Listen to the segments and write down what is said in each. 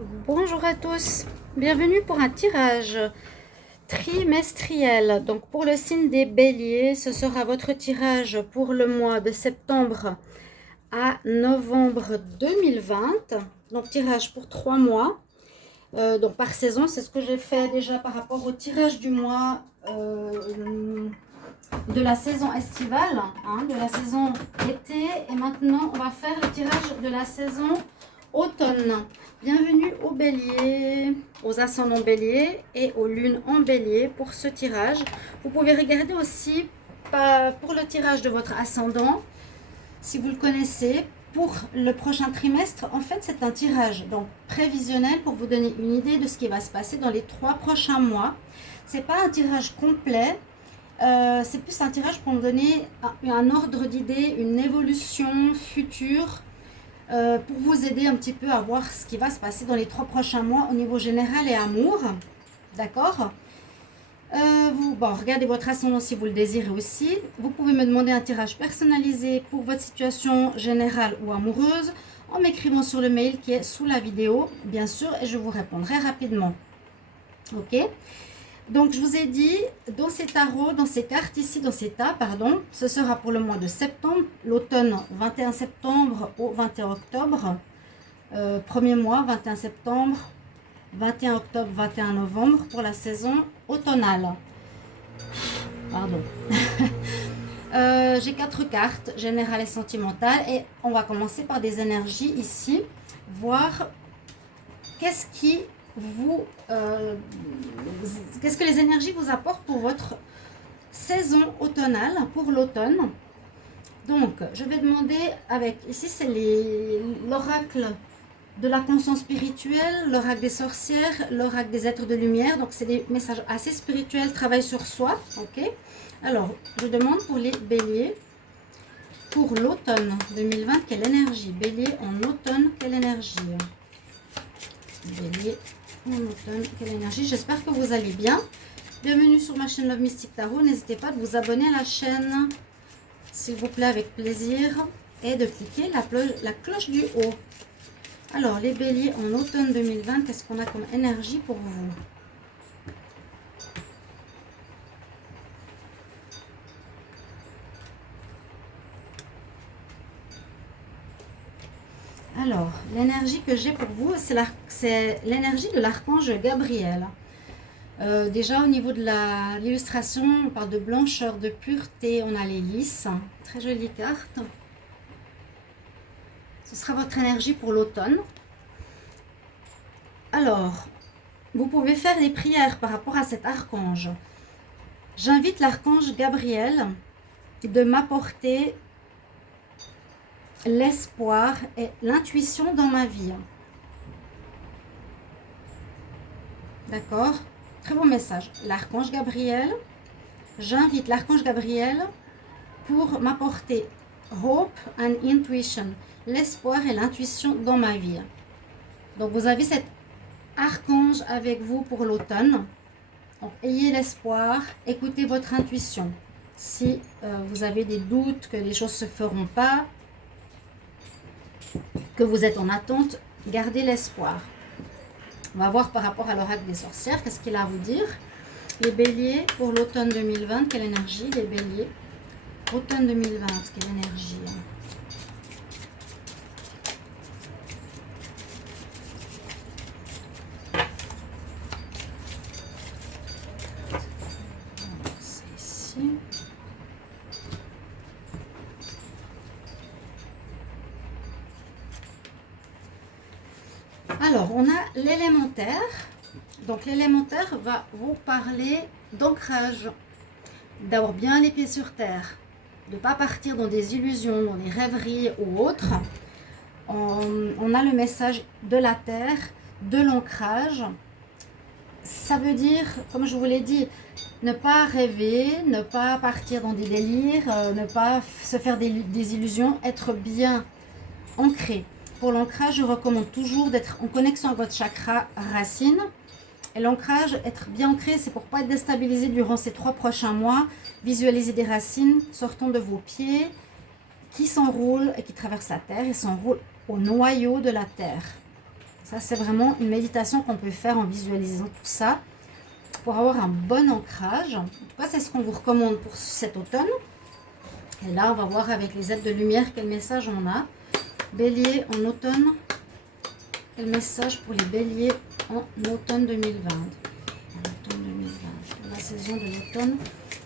Bonjour à tous, bienvenue pour un tirage trimestriel. Donc pour le signe des béliers, ce sera votre tirage pour le mois de septembre à novembre 2020. Donc tirage pour 3 mois. Donc par saison, c'est ce que j'ai fait déjà par rapport au tirage du mois de la saison estivale, de la saison été. Et maintenant, on va faire le tirage de la saison automne. Bienvenue aux béliers, aux ascendants béliers et aux lunes en bélier pour ce tirage. Vous pouvez regarder aussi pour le tirage de votre ascendant, si vous le connaissez, pour le prochain trimestre. En fait, c'est un tirage donc prévisionnel pour vous donner une idée de ce qui va se passer dans les 3 prochains mois. C'est pas un tirage complet. C'est plus un tirage pour me donner un ordre d'idée, une évolution future, pour vous aider un petit peu à voir ce qui va se passer dans les 3 prochains mois au niveau général et amour. D'accord. Regardez votre ascendant si vous le désirez aussi. Vous pouvez me demander un tirage personnalisé pour votre situation générale ou amoureuse en m'écrivant sur le mail qui est sous la vidéo, bien sûr, et je vous répondrai rapidement. Ok. Donc, je vous ai dit, dans ces tarots, dans ces cartes ici, dans ces tas, pardon, ce sera pour le mois de septembre, l'automne 21 septembre au 21 octobre. Premier mois, 21 septembre, 21 octobre, 21 novembre pour la saison automnale. Pardon. J'ai 4 cartes, générales et sentimentales, et on va commencer par des énergies ici, voir qu'est-ce que les énergies vous apportent pour votre saison automnale, pour l'automne. Donc, je vais demander ici c'est l'oracle de la conscience spirituelle, l'oracle des sorcières, l'oracle des êtres de lumière. Donc, c'est des messages assez spirituels, travail sur soi. Ok. Alors, je demande pour les béliers, pour l'automne 2020, quelle énergie? Bélier en automne, quelle énergie? Bélier en automne, quelle énergie? J'espère que vous allez bien. Bienvenue sur ma chaîne Love Mystic Tarot. N'hésitez pas de vous abonner à la chaîne, s'il vous plaît, avec plaisir, et de cliquer la cloche du haut. Alors, les béliers en automne 2020, qu'est-ce qu'on a comme énergie pour vous? Alors, l'énergie que j'ai pour vous, c'est l'énergie de l'archange Gabriel. Déjà, au niveau de l'illustration, on parle de blancheur, de pureté, on a les lys. Très jolie carte. Ce sera votre énergie pour l'automne. Alors, vous pouvez faire des prières par rapport à cet archange. J'invite l'archange Gabriel de m'apporter l'espoir et l'intuition dans ma vie. D'accord? Très bon message. L'archange Gabriel, j'invite l'archange Gabriel pour m'apporter hope and intuition, l'espoir et l'intuition dans ma vie. Donc vous avez cet archange avec vous pour l'automne. Donc ayez l'espoir, écoutez votre intuition. Si vous avez des doutes que les choses ne se feront pas, que vous êtes en attente, gardez l'espoir. On va voir par rapport à l'oracle des sorcières, qu'est-ce qu'il a à vous dire. Les béliers pour l'automne 2020, quelle énergie? Les béliers, automne 2020, quelle énergie? C'est ici. Alors, on a l'élémentaire. Donc, l'élémentaire va vous parler d'ancrage, d'avoir bien les pieds sur terre, de ne pas partir dans des illusions, dans des rêveries ou autres. On a le message de la terre, de l'ancrage. Ça veut dire, comme je vous l'ai dit, ne pas rêver, ne pas partir dans des délires, ne pas se faire des illusions, être bien ancré. Pour l'ancrage, je recommande toujours d'être en connexion avec votre chakra racine. Et l'ancrage, être bien ancré, c'est pour ne pas être déstabilisé durant ces 3 prochains mois. Visualisez des racines sortant de vos pieds qui s'enroulent et qui traversent la terre et s'enroulent au noyau de la terre. Ça, c'est vraiment une méditation qu'on peut faire en visualisant tout ça pour avoir un bon ancrage. En tout cas, c'est ce qu'on vous recommande pour cet automne. Et là, on va voir avec les aides de lumière quel message on a. Bélier en automne. Quel message pour les béliers en automne 2020. En automne 2020. La saison de l'automne.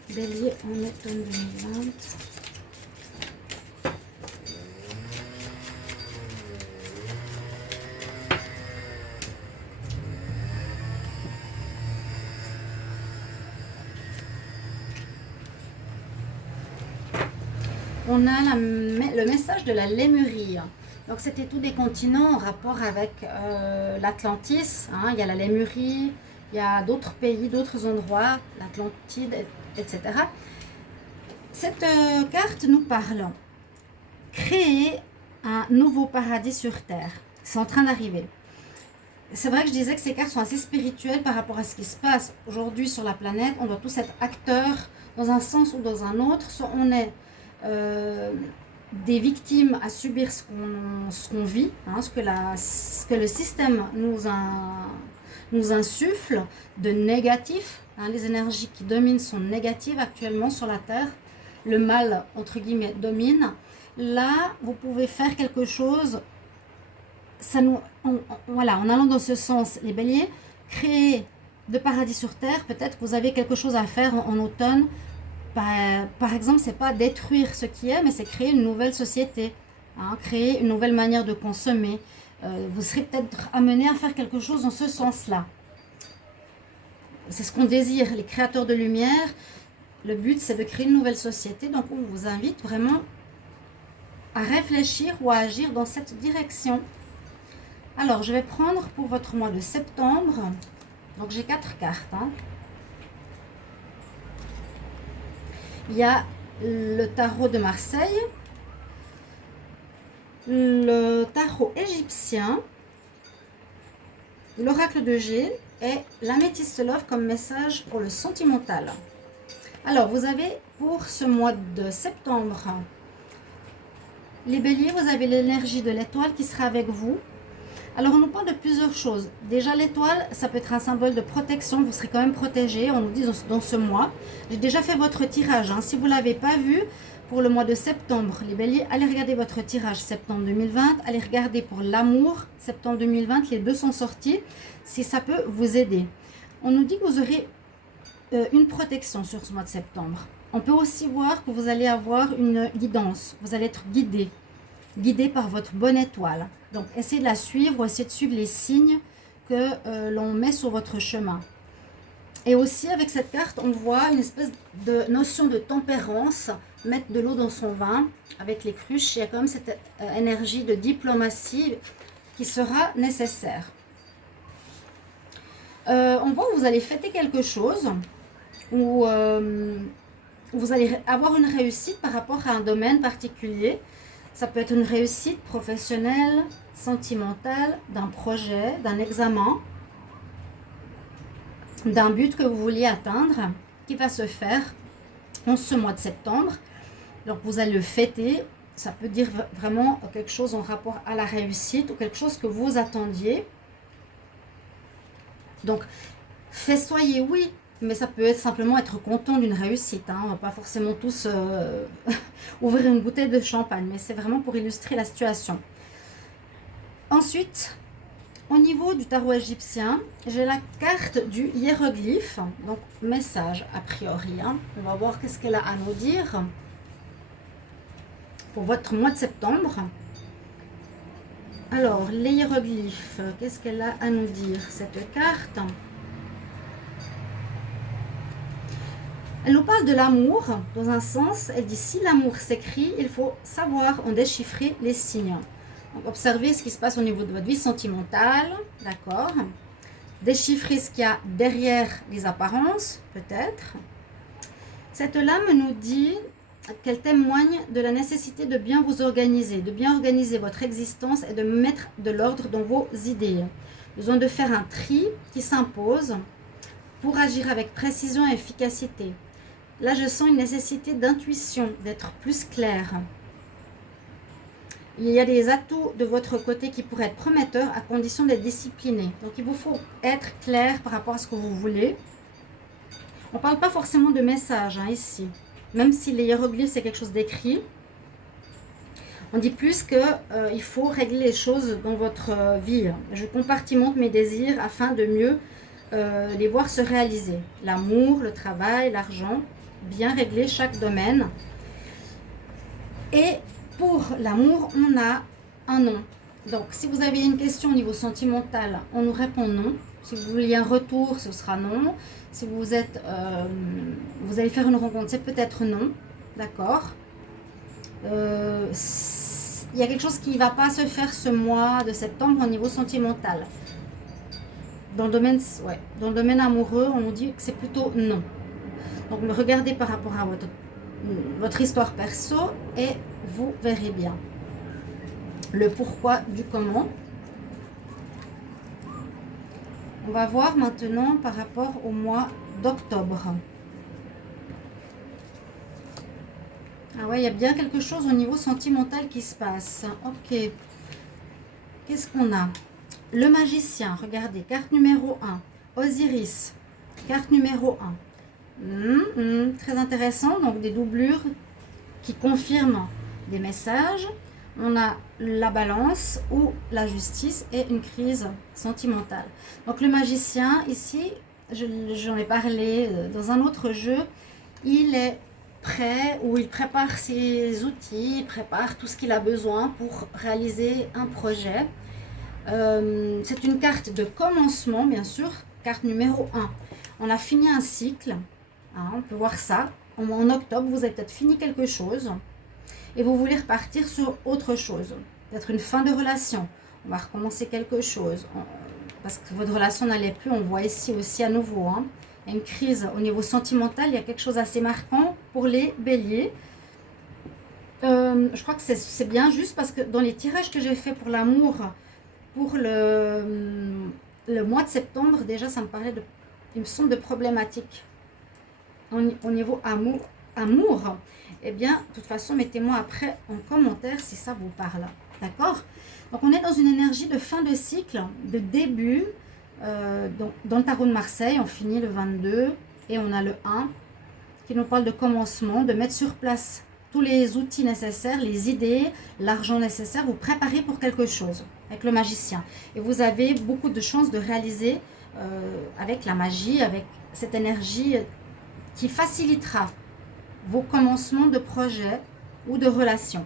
Bélier en automne 2020. On a le message de la Lémurie. Donc, c'était tous des continents en rapport avec l'Atlantis. Hein. Il y a la Lémurie, il y a d'autres pays, d'autres endroits, l'Atlantide, etc. Cette carte nous parle. Créer un nouveau paradis sur Terre. C'est en train d'arriver. C'est vrai que je disais que ces cartes sont assez spirituelles par rapport à ce qui se passe aujourd'hui sur la planète. On doit tous être acteurs dans un sens ou dans un autre. Soit on est des victimes à subir ce qu'on vit, hein, ce que le système nous insuffle de négatif. Hein, les énergies qui dominent sont négatives actuellement sur la Terre. Le mal, entre guillemets, domine. Là, vous pouvez faire quelque chose. Voilà, en allant dans ce sens, les béliers, créer de paradis sur Terre. Peut-être que vous avez quelque chose à faire en automne. Par exemple, c'est pas détruire ce qui est, mais c'est créer une nouvelle société, hein, créer une nouvelle manière de consommer. Vous serez peut-être amené à faire quelque chose dans ce sens-là. C'est ce qu'on désire, les créateurs de lumière. Le but, c'est de créer une nouvelle société. Donc, on vous invite vraiment à réfléchir ou à agir dans cette direction. Alors, je vais prendre pour votre mois de septembre. Donc, j'ai 4 cartes. Hein. Il y a le tarot de Marseille, le tarot égyptien, l'oracle de G et l'améthyste love comme message pour le sentimental. Alors, vous avez pour ce mois de septembre, les béliers, vous avez l'énergie de l'étoile qui sera avec vous. Alors, on nous parle de plusieurs choses. Déjà, l'étoile, ça peut être un symbole de protection. Vous serez quand même protégé, on nous dit dans ce mois. J'ai déjà fait votre tirage. Hein. Si vous ne l'avez pas vu, pour le mois de septembre, les béliers, allez regarder votre tirage septembre 2020. Allez regarder pour l'amour, septembre 2020. Les deux sont sortis, si ça peut vous aider. On nous dit que vous aurez une protection sur ce mois de septembre. On peut aussi voir que vous allez avoir une guidance. Vous allez être guidé par votre bonne étoile. Donc, essayez de la suivre ou essayez de suivre les signes que l'on met sur votre chemin. Et aussi, avec cette carte, on voit une espèce de notion de tempérance, mettre de l'eau dans son vin avec les cruches. Il y a quand même cette énergie de diplomatie qui sera nécessaire. On voit que vous allez fêter quelque chose où vous allez avoir une réussite par rapport à un domaine particulier. Ça peut être une réussite professionnelle, sentimentale, d'un projet, d'un examen, d'un but que vous vouliez atteindre, qui va se faire en ce mois de septembre. Donc, vous allez le fêter. Ça peut dire vraiment quelque chose en rapport à la réussite ou quelque chose que vous attendiez. Donc, festoyer, oui, mais ça peut simplement être content d'une réussite. Hein. On ne va pas forcément tous ouvrir une bouteille de champagne, mais c'est vraiment pour illustrer la situation. Ensuite, au niveau du tarot égyptien, j'ai la carte du hiéroglyphe, donc message a priori. Hein. On va voir qu'est-ce qu'elle a à nous dire pour votre mois de septembre. Alors, les hiéroglyphes, qu'est-ce qu'elle a à nous dire, cette carte? Elle nous parle de l'amour, dans un sens. Elle dit, si l'amour s'écrit, il faut savoir en déchiffrer les signes. Donc, observez ce qui se passe au niveau de votre vie sentimentale, d'accord? Déchiffrer ce qu'il y a derrière les apparences, peut-être. Cette lame nous dit qu'elle témoigne de la nécessité de bien vous organiser, de bien organiser votre existence et de mettre de l'ordre dans vos idées. Besoin de faire un tri qui s'impose pour agir avec précision et efficacité. Là, je sens une nécessité d'intuition, d'être plus clair. Il y a des atouts de votre côté qui pourraient être prometteurs à condition d'être discipliné. Donc, il vous faut être clair par rapport à ce que vous voulez. On ne parle pas forcément de message hein, ici. Même si les hiéroglyphes, c'est quelque chose d'écrit. On dit plus qu'il faut régler les choses dans votre vie. Je compartimente mes désirs afin de mieux les voir se réaliser. L'amour, le travail, l'argent, bien régler chaque domaine. Et pour l'amour, on a un non. Donc, si vous avez une question au niveau sentimental, on nous répond non. Si vous vouliez un retour, ce sera non. Si vous vous allez faire une rencontre, c'est peut-être non. D'accord. Il y a quelque chose qui ne va pas se faire ce mois de septembre au niveau sentimental. Dans le domaine amoureux, on nous dit que c'est plutôt non. Donc, regardez par rapport à votre histoire perso et vous verrez bien le pourquoi du comment. On va voir maintenant par rapport au mois d'octobre. Ah ouais, il y a bien quelque chose au niveau sentimental qui se passe. Ok. Qu'est-ce qu'on a? Le magicien, regardez, carte numéro 1. Osiris, carte numéro 1. Très intéressant, donc des doublures qui confirment des messages. On a la balance ou la justice et une crise sentimentale. Donc le magicien, ici, j'en ai parlé dans un autre jeu, il est prêt ou il prépare ses outils, il prépare tout ce qu'il a besoin pour réaliser un projet. C'est une carte de commencement, bien sûr, carte numéro 1. On a fini un cycle, hein, on peut voir ça. En octobre, vous avez peut-être fini quelque chose et vous voulez repartir sur autre chose. Peut-être une fin de relation. On va recommencer quelque chose. Parce que votre relation n'allait plus, on voit ici aussi à nouveau. Hein, une crise au niveau sentimental, il y a quelque chose d'assez marquant pour les béliers. Je crois que c'est bien juste parce que dans les tirages que j'ai fait pour l'amour, pour le mois de septembre, déjà ça me parlait il me semble de problématiques au niveau amour. Eh bien, de toute façon, mettez-moi après en commentaire si ça vous parle. D'accord? Donc, on est dans une énergie de fin de cycle, de début. Dans le tarot de Marseille, on finit le 22 et on a le 1 qui nous parle de commencement, de mettre sur place tous les outils nécessaires, les idées, l'argent nécessaire, vous préparez pour quelque chose avec le magicien. Et vous avez beaucoup de chances de réaliser avec la magie, avec cette énergie qui facilitera vos commencements de projet ou de relation.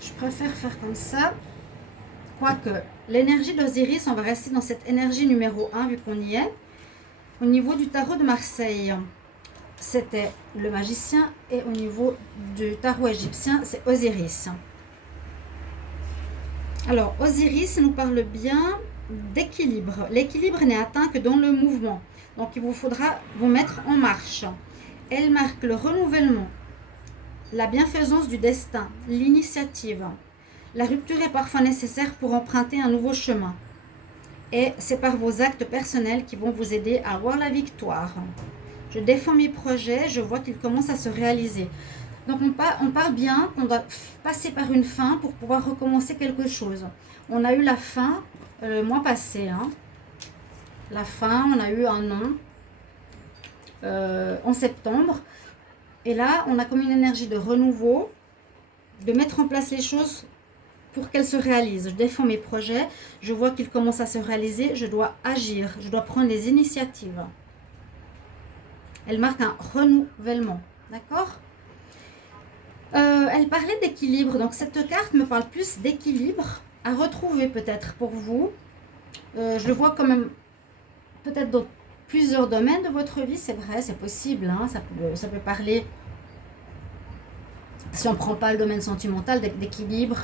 Je préfère faire comme ça. Quoique, l'énergie d'Osiris, on va rester dans cette énergie numéro 1 vu qu'on y est. Au niveau du tarot de Marseille, c'était le magicien et au niveau du tarot égyptien, c'est Osiris. Alors, Osiris nous parle bien d'équilibre. L'équilibre n'est atteint que dans le mouvement. Donc, il vous faudra vous mettre en marche. Elle marque le renouvellement, la bienfaisance du destin, l'initiative. La rupture est parfois nécessaire pour emprunter un nouveau chemin. Et c'est par vos actes personnels qui vont vous aider à avoir la victoire. Je défends mes projets, je vois qu'ils commencent à se réaliser. Donc on parle bien qu'on doit passer par une fin pour pouvoir recommencer quelque chose. On a eu la fin le mois passé. Hein. La fin, on a eu un non en septembre. Et là, on a comme une énergie de renouveau, de mettre en place les choses pour qu'elles se réalisent. Je défends mes projets, je vois qu'ils commencent à se réaliser, je dois agir, je dois prendre les initiatives. Elle marque un renouvellement, d'accord ? Elle parlait d'équilibre, donc cette carte me parle plus d'équilibre à retrouver peut-être pour vous. Je le vois quand même peut-être dans plusieurs domaines de votre vie, c'est vrai, c'est possible, hein, ça peut parler, si on ne prend pas le domaine sentimental, d'équilibre,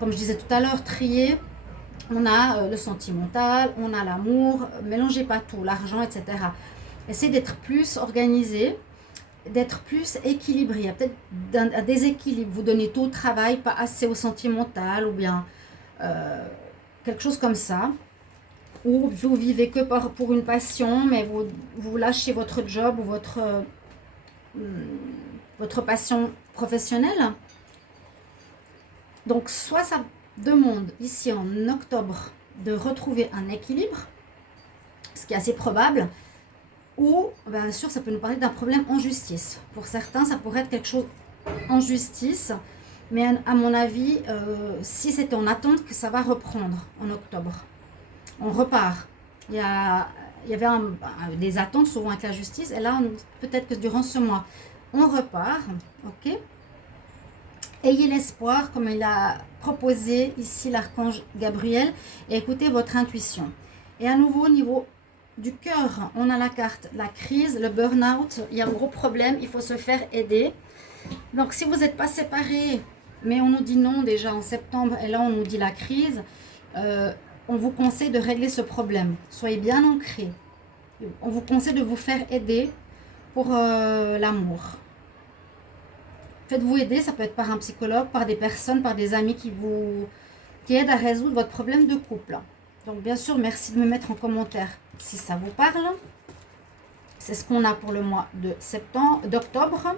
comme je disais tout à l'heure, trier, on a le sentimental, on a l'amour, mélangez pas tout, l'argent, etc. Essayez d'être plus organisé, d'être plus équilibré. Il y a peut-être un déséquilibre, vous donnez tout au travail, pas assez au sentimental, ou bien quelque chose comme ça. Ou vous vivez que pour une passion, mais vous lâchez votre job ou votre passion professionnelle. Donc, soit ça demande ici en octobre de retrouver un équilibre, ce qui est assez probable, ou bien sûr ça peut nous parler d'un problème en justice. Pour certains, ça pourrait être quelque chose en justice, mais à mon avis, si c'était en attente, que ça va reprendre en octobre. On repart. Il y avait des attentes souvent avec la justice, et là, peut-être que durant ce mois, on repart, ok. Ayez l'espoir, comme il a proposé ici l'archange Gabriel, et écoutez votre intuition. Et à nouveau, au niveau du cœur, on a la carte, la crise, le burn-out, il y a un gros problème, il faut se faire aider. Donc, si vous n'êtes pas séparés, mais on nous dit non déjà en septembre, et là on nous dit la crise, on vous conseille de régler ce problème. Soyez bien ancrés. On vous conseille de vous faire aider pour l'amour. Faites-vous aider, ça peut être par un psychologue, par des personnes, par des amis qui aident à résoudre votre problème de couple. Donc bien sûr, merci de me mettre en commentaire si ça vous parle. C'est ce qu'on a pour le mois d'octobre.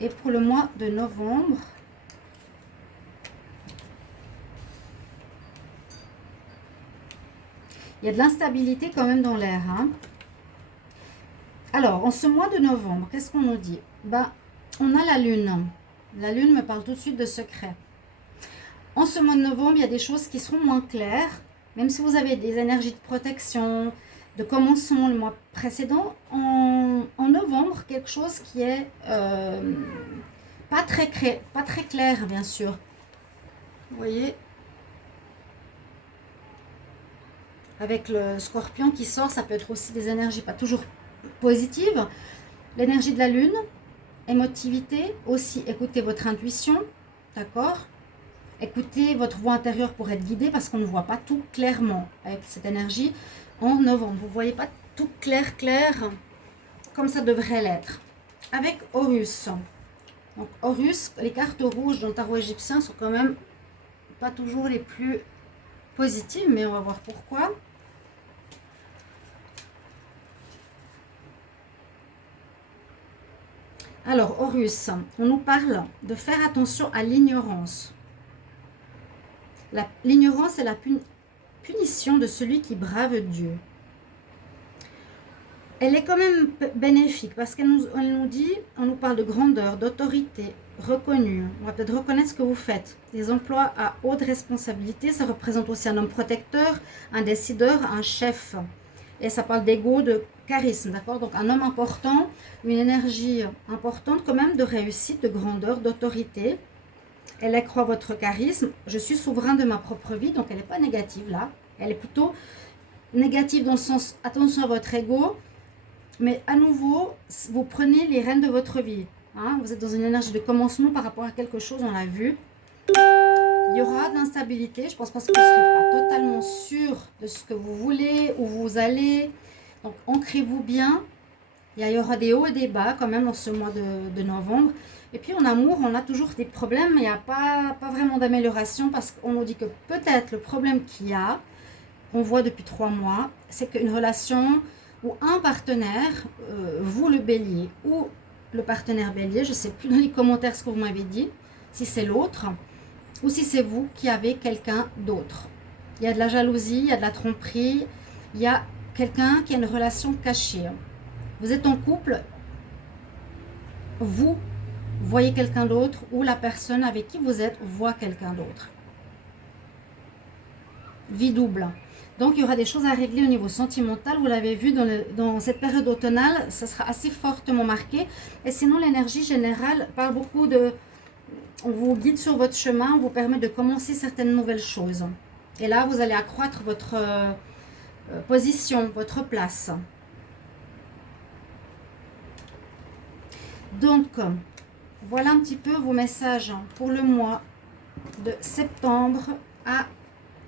Et pour le mois de novembre, il y a de l'instabilité quand même dans l'air. Hein. Alors, en ce mois de novembre, qu'est-ce qu'on nous dit? On a la lune. La lune me parle tout de suite de secret. En ce mois de novembre, il y a des choses qui seront moins claires. Même si vous avez des énergies de protection, de commencement le mois précédent, en novembre, quelque chose qui est pas très clair, bien sûr. Vous voyez, avec le scorpion qui sort, ça peut être aussi des énergies pas toujours positives. L'énergie de la lune, émotivité, aussi écoutez votre intuition, d'accord? Écoutez votre voix intérieure pour être guidé parce qu'on ne voit pas tout clairement avec cette énergie en novembre. Vous ne voyez pas tout clair comme ça devrait l'être. Avec Horus. Donc Horus, les cartes rouges dans le tarot égyptien sont quand même pas toujours les plus positives, mais on va voir pourquoi. Alors Horus, on nous parle de faire attention à l'ignorance. L'ignorance est la punition de celui qui brave Dieu. Elle est quand même bénéfique parce qu'elle nous dit, on nous parle de grandeur, d'autorité, reconnue. On va peut-être reconnaître ce que vous faites. Les emplois à haute responsabilité, ça représente aussi un homme protecteur, un décideur, un chef. Et ça parle d'ego, de charisme, d'accord? Donc un homme important, une énergie importante quand même de réussite, de grandeur, d'autorité. Elle accroît votre charisme. Je suis souverain de ma propre vie, donc elle n'est pas négative là. Elle est plutôt négative dans le sens, attention à votre ego. Mais à nouveau, vous prenez les rênes de votre vie. Hein? Vous êtes dans une énergie de commencement par rapport à quelque chose, on l'a vu. Il y aura de l'instabilité. Je pense parce que vous ne serez pas totalement sûr de ce que vous voulez, où vous allez. Donc, ancrez-vous bien. Il y aura des hauts et des bas quand même dans ce mois de novembre. Et puis en amour, on a toujours des problèmes. Il n'y a pas vraiment d'amélioration parce qu'on nous dit que peut-être le problème qu'il y a, qu'on voit depuis 3 mois, c'est qu'une relation ou un partenaire, vous le bélier ou le partenaire bélier, je ne sais plus dans les commentaires ce que vous m'avez dit, si c'est l'autre ou si c'est vous qui avez quelqu'un d'autre. Il y a de la jalousie, il y a de la tromperie, il y a quelqu'un qui a une relation cachée. Vous êtes en couple, vous voyez quelqu'un d'autre ou la personne avec qui vous êtes voit quelqu'un d'autre. Vie double. Donc, il y aura des choses à régler au niveau sentimental. Vous l'avez vu dans cette période automnale, ça sera assez fortement marqué. Et sinon, l'énergie générale parle beaucoup de... On vous guide sur votre chemin, on vous permet de commencer certaines nouvelles choses. Et là, vous allez accroître votre position, votre place. Donc, voilà un petit peu vos messages pour le mois de septembre à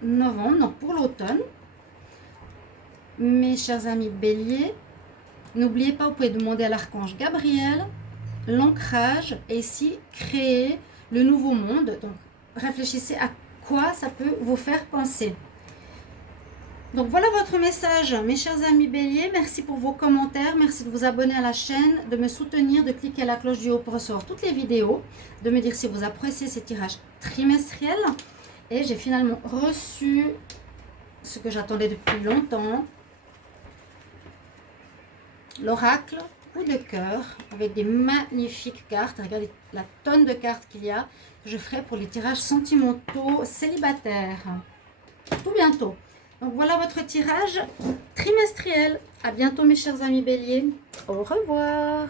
novembre, donc pour l'automne. Mes chers amis béliers, n'oubliez pas, vous pouvez demander à l'archange Gabriel l'ancrage et ici créer le nouveau monde. Donc réfléchissez à quoi ça peut vous faire penser. Donc voilà votre message, mes chers amis béliers. Merci pour vos commentaires. Merci de vous abonner à la chaîne, de me soutenir, de cliquer à la cloche du haut pour recevoir toutes les vidéos, de me dire si vous appréciez ces tirages trimestriels. Et j'ai finalement reçu ce que j'attendais depuis longtemps. L'oracle coup de cœur avec des magnifiques cartes. Regardez la tonne de cartes qu'il y a. Je ferai pour les tirages sentimentaux célibataires. Tout bientôt. Donc voilà votre tirage trimestriel. À bientôt mes chers amis béliers. Au revoir.